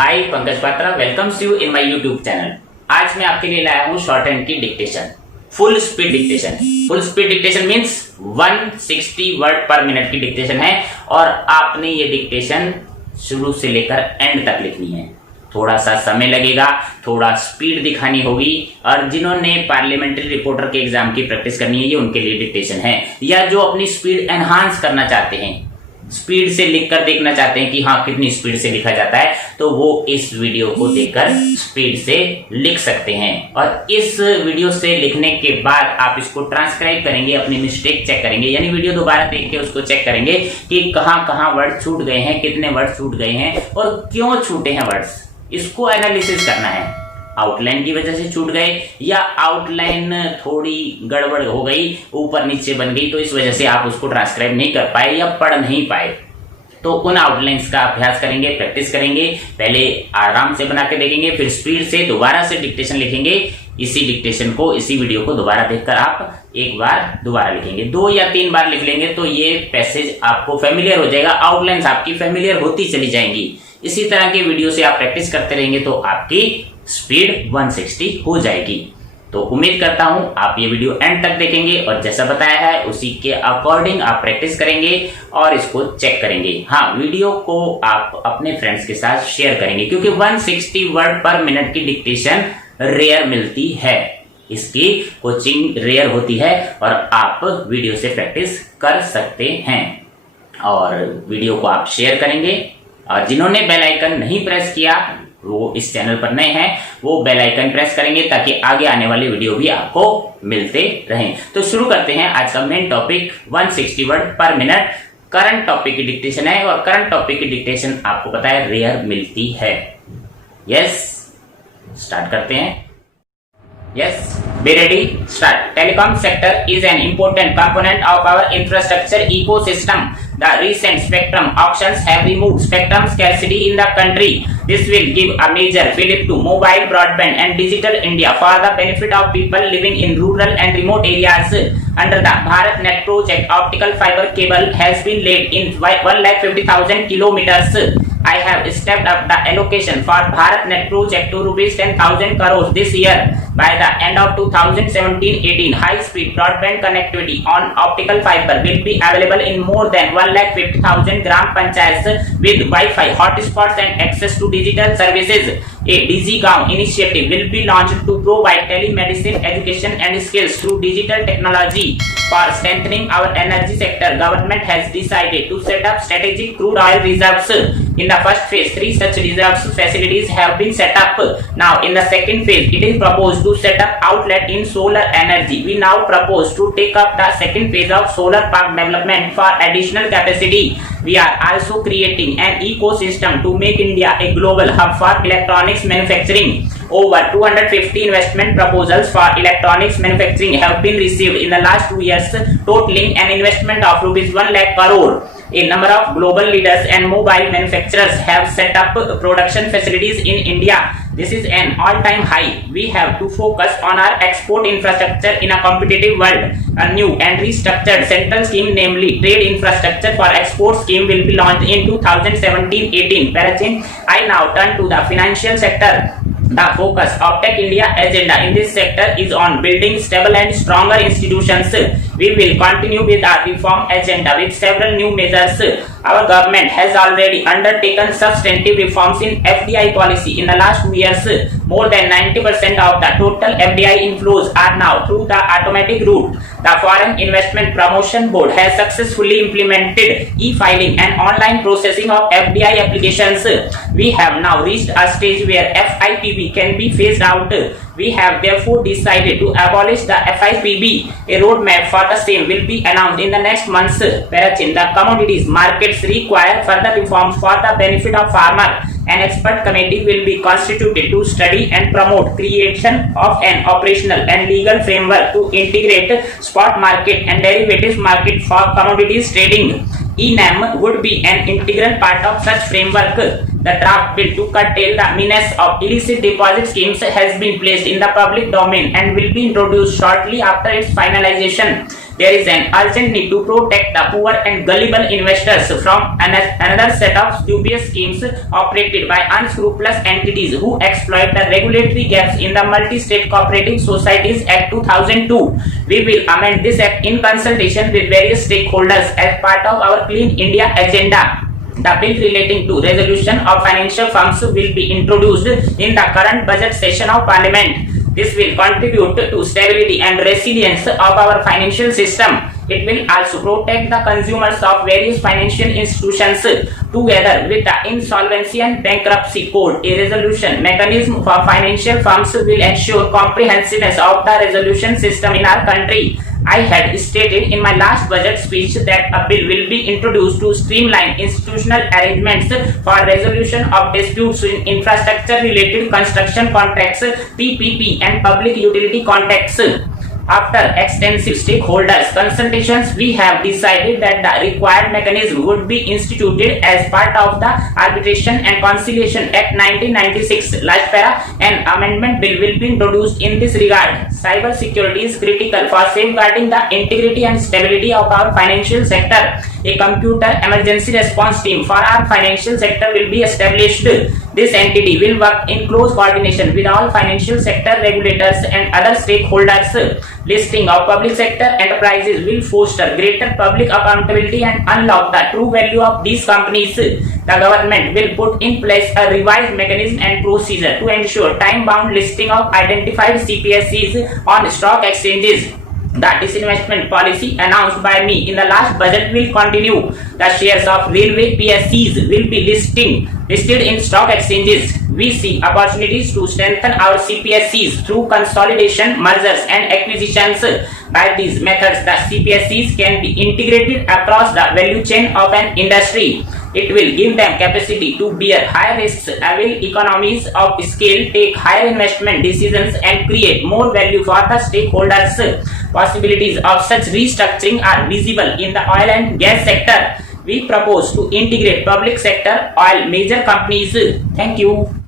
Hi Pankaj Patra, welcomes you in my YouTube channel. आज मैं आपके लिए लाया हूँ शॉर्टहैंड की dictation, full speed dictation. Full speed dictation means 160 word पर मिनट की डिक्टेशन है और आपने ये डिक्टेशन शुरू से लेकर एंड तक लिखनी है। थोड़ा सा समय लगेगा, थोड़ा स्पीड दिखानी होगी, और जिन्होंने पार्लियामेंट्री रिपोर्टर के एग्जाम की प्रैक्टिस करनी है ये उनके लिए डिक्टेशन है, या जो अपनी स्पीड एनहांस करना चाहते हैं, स्पीड से लिखकर देखना चाहते हैं कि हाँ कितनी स्पीड से लिखा जाता है, तो वो इस वीडियो को देखकर स्पीड से लिख सकते हैं। और इस वीडियो से लिखने के बाद आप इसको ट्रांसक्राइब करेंगे, अपनी मिस्टेक चेक करेंगे, यानी वीडियो दोबारा देख के उसको चेक करेंगे कि कहाँ कहाँ वर्ड छूट गए हैं, कितने वर्ड छूट गए हैं और क्यों छूटे हैं वर्ड्स। इसको एनालिसिस करना है। आउटलाइन की वजह से छूट गए या आउटलाइन थोड़ी गड़बड़ हो गई, ऊपर नीचे बन गई, तो इस वजह से आप उसको ट्रांसक्राइब नहीं कर पाए या पढ़ नहीं पाए। तो उन आउटलाइंस का अभ्यास करेंगे, प्रैक्टिस करेंगे। पहले आराम से बना के देखेंगे, फिर स्पीड से दोबारा से डिक्टेशन लिखेंगे। इसी डिक्टेशन को, इसी वीडियो को दोबारा देखकर आप एक बार दोबारा लिखेंगे, 2 या 3 बार लिख लेंगे तो ये पैसेज आपको फेमिलियर हो जाएगा, आउटलाइंस आपकी फेमिलियर होती चली जाएंगी। इसी तरह के वीडियो से आप प्रैक्टिस करते रहेंगे तो आपकी स्पीड 160 हो जाएगी। तो उम्मीद करता हूं आप ये वीडियो एंड तक देखेंगे और जैसा बताया है उसी के अकॉर्डिंग आप प्रैक्टिस करेंगे और इसको चेक करेंगे। हाँ, वीडियो को आप अपने फ्रेंड्स के साथ शेयर करेंगे क्योंकि 160 वर्ड पर मिनट की डिक्टेशन रेयर मिलती है, इसकी कोचिंग रेयर होती है और आप वीडियो से प्रैक्टिस कर सकते हैं। और वीडियो को आप शेयर करेंगे, और जिन्होंने बेल आइकन नहीं प्रेस किया वो इस चैनल पर नए हैं, वो बेल आइकन प्रेस करेंगे ताकि आगे आने वाली वीडियो भी आपको मिलते रहें। तो शुरू करते हैं आज का मेन टॉपिक, 160 वर्ड पर मिनट। करंट टॉपिक की डिक्टेशन है और करंट टॉपिक की डिक्टेशन आपको पता है रेयर मिलती है। यस, स्टार्ट करते हैं। Yes, be ready, start. Telecom sector is an important component of our infrastructure ecosystem. The recent spectrum auctions have removed spectrum scarcity in the country. This will give a major fillip to mobile broadband and digital India for the benefit of people living in rural and remote areas. Under the BharatNet project, optical fiber cable has been laid in 150,000 kilometers. I have stepped up the allocation for BharatNet project to rupees 10,000 crores this year. By the end of 2017-18, high-speed broadband connectivity on optical fiber will be available in more than 150,000 gram panchayats with Wi-Fi hotspots and access to digital services. A DigiGaon initiative will be launched to provide telemedicine education and skills through digital technology. For strengthening our energy sector, government has decided to set up strategic crude oil reserves. In the first phase, 3 such reserves facilities have been set up. Now, in the second phase, it is proposed to set up outlet in solar energy. We now propose to take up the second phase of solar park development for additional capacity. We are also creating an ecosystem to make India a global hub for electronics manufacturing. Over 250 investment proposals for electronics manufacturing have been received in the last 2 years, totaling an investment of rupees 1 lakh crore. A number of global leaders and mobile manufacturers have set up production facilities in India. This is an all-time high. We have to focus on our export infrastructure in a competitive world. A new and restructured central scheme, namely Trade Infrastructure for Export scheme, will be launched in 2017-18. I now turn to the financial sector. The focus of Tech India agenda in this sector is on building stable and stronger institutions. We will continue with our reform agenda with several new measures. Our government has already undertaken substantive reforms in FDI policy in the last 2 years. More than 90% of the total FDI inflows are now through the automatic route. The Foreign Investment Promotion Board has successfully implemented e-filing and online processing of FDI applications. We have now reached a stage where FIPB can be phased out. We have therefore decided to abolish the FIPB. A roadmap for the same will be announced in the next months. Wherein the commodities markets require further reforms for the benefit of farmer. An expert committee will be constituted to study and promote creation of an operational and legal framework to integrate spot market and derivatives market for commodities trading. ENAM would be an integral part of such framework. The draft bill to curtail the menace of illicit deposit schemes has been placed in the public domain and will be introduced shortly after its finalization. There is an urgent need to protect the poor and gullible investors from another set of dubious schemes operated by unscrupulous entities who exploit the regulatory gaps in the Multi-State Cooperative Societies Act 2002. We will amend this act in consultation with various stakeholders as part of our Clean India agenda. The bill relating to resolution of financial firms will be introduced in the current budget session of Parliament. This will contribute to stability and resilience of our financial system. It will also protect the consumers of various financial institutions. Together with the Insolvency and Bankruptcy Code, a resolution mechanism for financial firms will ensure comprehensiveness of the resolution system in our country. I had stated in my last budget speech that a bill will be introduced to streamline institutional arrangements for resolution of disputes in infrastructure-related construction contracts, PPP, and public utility contracts. After extensive stakeholders consultations, we have decided that the required mechanism would be instituted as part of the Arbitration and Conciliation Act 1996. Last para, an amendment bill will be introduced in this regard. Cyber security is critical for safeguarding the integrity and stability of our financial sector. A computer emergency response team for our financial sector will be established. This entity will work in close coordination with all financial sector regulators and other stakeholders. Listing of public sector enterprises will foster greater public accountability and unlock the true value of these companies. The government will put in place a revised mechanism and procedure to ensure time-bound listing of identified CPSEs on stock exchanges. The disinvestment policy announced by me in the last budget will continue. The shares of railway PSCs will be listed in stock exchanges. We see opportunities to strengthen our CPSCs through consolidation, mergers and acquisitions. By these methods, the CPSCs can be integrated across the value chain of an industry. It will give them capacity to bear higher risks, avail economies of scale, take higher investment decisions and create more value for the stakeholders. Possibilities of such restructuring are visible in the oil and gas sector. We propose to integrate public sector oil major companies. Thank you.